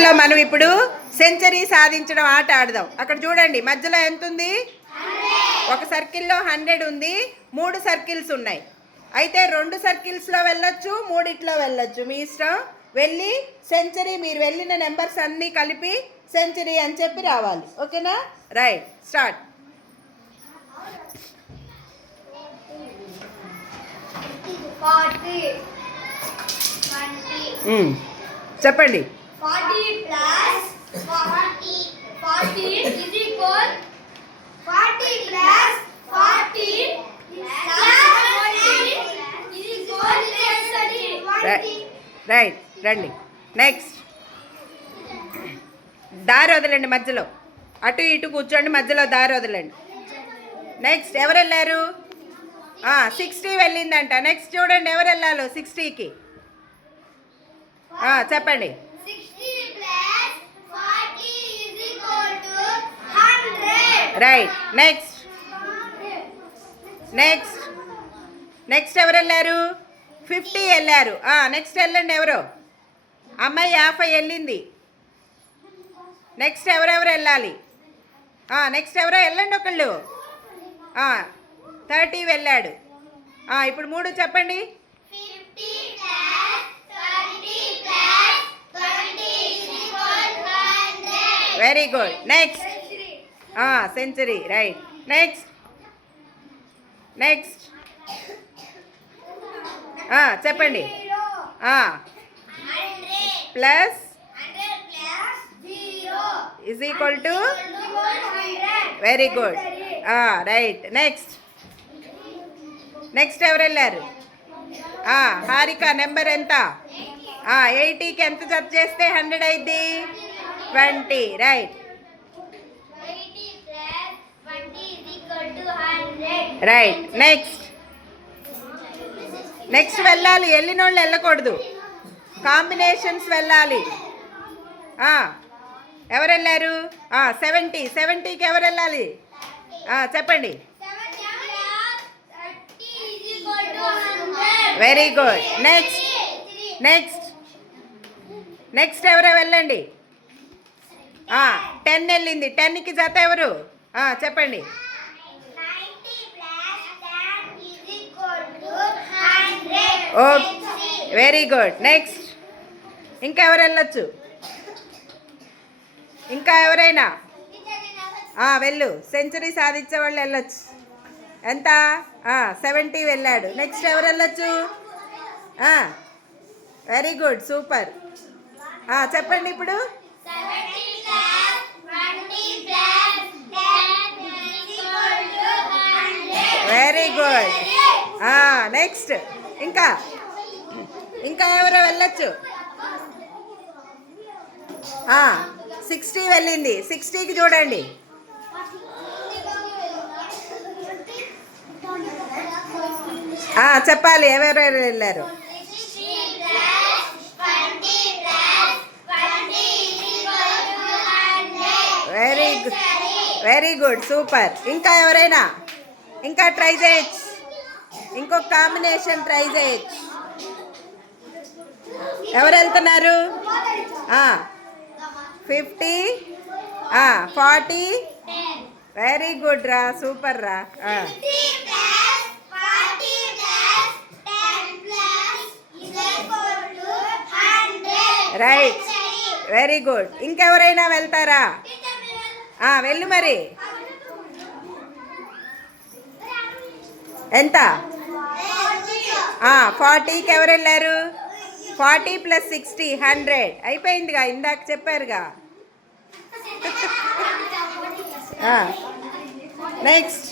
లో మనం ఇప్పుడు సెంచరీ సాధించడం ఆట ఆడదాం. అక్కడ చూడండి, మధ్యలో ఎంత ఉంది? ఒక సర్కిల్లో 100 ఉంది. 3 సర్కిల్స్ ఉన్నాయి. అయితే 2 సర్కిల్స్లో వెళ్ళొచ్చు, 3 వెళ్ళొచ్చు, మీ ఇష్టం. వెళ్ళి సెంచరీ, మీరు వెళ్ళిన నెంబర్స్ అన్నీ కలిపి సెంచరీ అని చెప్పి రావాలి. ఓకేనా? Right, start. చెప్పండి. 40 plus 40 is equal 40 plus 40 is equal 30. Right, రండి. నెక్స్ట్, దారి వదలండి. మధ్యలో అటు ఇటు కూర్చోండి, మధ్యలో దారి వదలండి. నెక్స్ట్, ఎవరు వెళ్ళారు? 60 వెళ్ళిందంట. నెక్స్ట్ చూడండి, ఎవరు వెళ్ళాలో 60కి. చెప్పండి. 60 plus 40 is equal to 100. Right. Next next ఎవరు వెళ్ళారు? 50 వెళ్ళారు. నెక్స్ట్ వెళ్ళండి. ఎవరు? అమ్మాయి 50 వెళ్ళింది. నెక్స్ట్ ఎవరెవరు వెళ్ళాలి? నెక్స్ట్ ఎవరో వెళ్ళండి ఒకళ్ళు. 30 వెళ్ళాడు. ఇప్పుడు 3 చెప్పండి. 50 plus 30 plus 20 is equal to 100. Very good. Next, century. Right. Next చెప్పండి. 100 plus 0 is equal to 100. Very good. Right. Next ఎవరు వెళ్ళారు? హారిక, నెంబర్ ఎంత? 80కి ఎంత జత చేస్తే 100 అయింది? 20. Right. 80 plus 20 is equal to 100. Right. Next వెళ్ళాలి. వెళ్ళిన వాళ్ళు వెళ్ళకూడదు, కాంబినేషన్స్ వెళ్ళాలి. ఎవరు వెళ్ళారు? 70కి ఎవరు వెళ్ళాలి? చెప్పండి. 30 is equal to 100. Very good. Next ఎవరో వెళ్ళండి. 10 వెళ్ళింది. 10కి జత ఎవరు? చెప్పండి. 90 plus 10 is equal to 100. Okay, very good. Next, ఇంకా ఎవరు వెళ్ళొచ్చు? ఇంకా ఎవరైనా? వెళ్ళు. సెంచరీ సాధించే వాళ్ళు వెళ్ళొచ్చు. ఎంత? 70 వెళ్ళాడు. నెక్స్ట్ ఎవరు వెళ్ళొచ్చు? Very good, super. చెప్పండి ఇప్పుడు. 70 plus 20 plus 10 is equal to 100. Very good. Next, ఇంకా ఎవరో వెళ్ళొచ్చు. 60 వెళ్ళింది. 60కి చూడండి. చెప్పాలి ఎవరెవరు వెళ్ళారు. 60 plus 20 plus 20 is equal to 100. Very good, super. ఇంకా ఎవరైనా? ఇంకా ట్రై చేయొచ్చు. ఇంకొక కాంబినేషన్ ట్రై చేయొచ్చు. ఎవరు వెళ్తున్నారు? 50 40. వెరీ గుడ్ రా, సూపర్ రా. 50 plus 40 plus 10 plus is equal to 100. Right, very good. ఇంకెవరైనా వెళ్తారా? వెళ్ళు మరి. ఎంత? 40కి ఎవరు వెళ్ళారు? 40 plus 60 100 అయిపోయిందిగా, ఇందాక చెప్పారుగా. నెక్స్ట్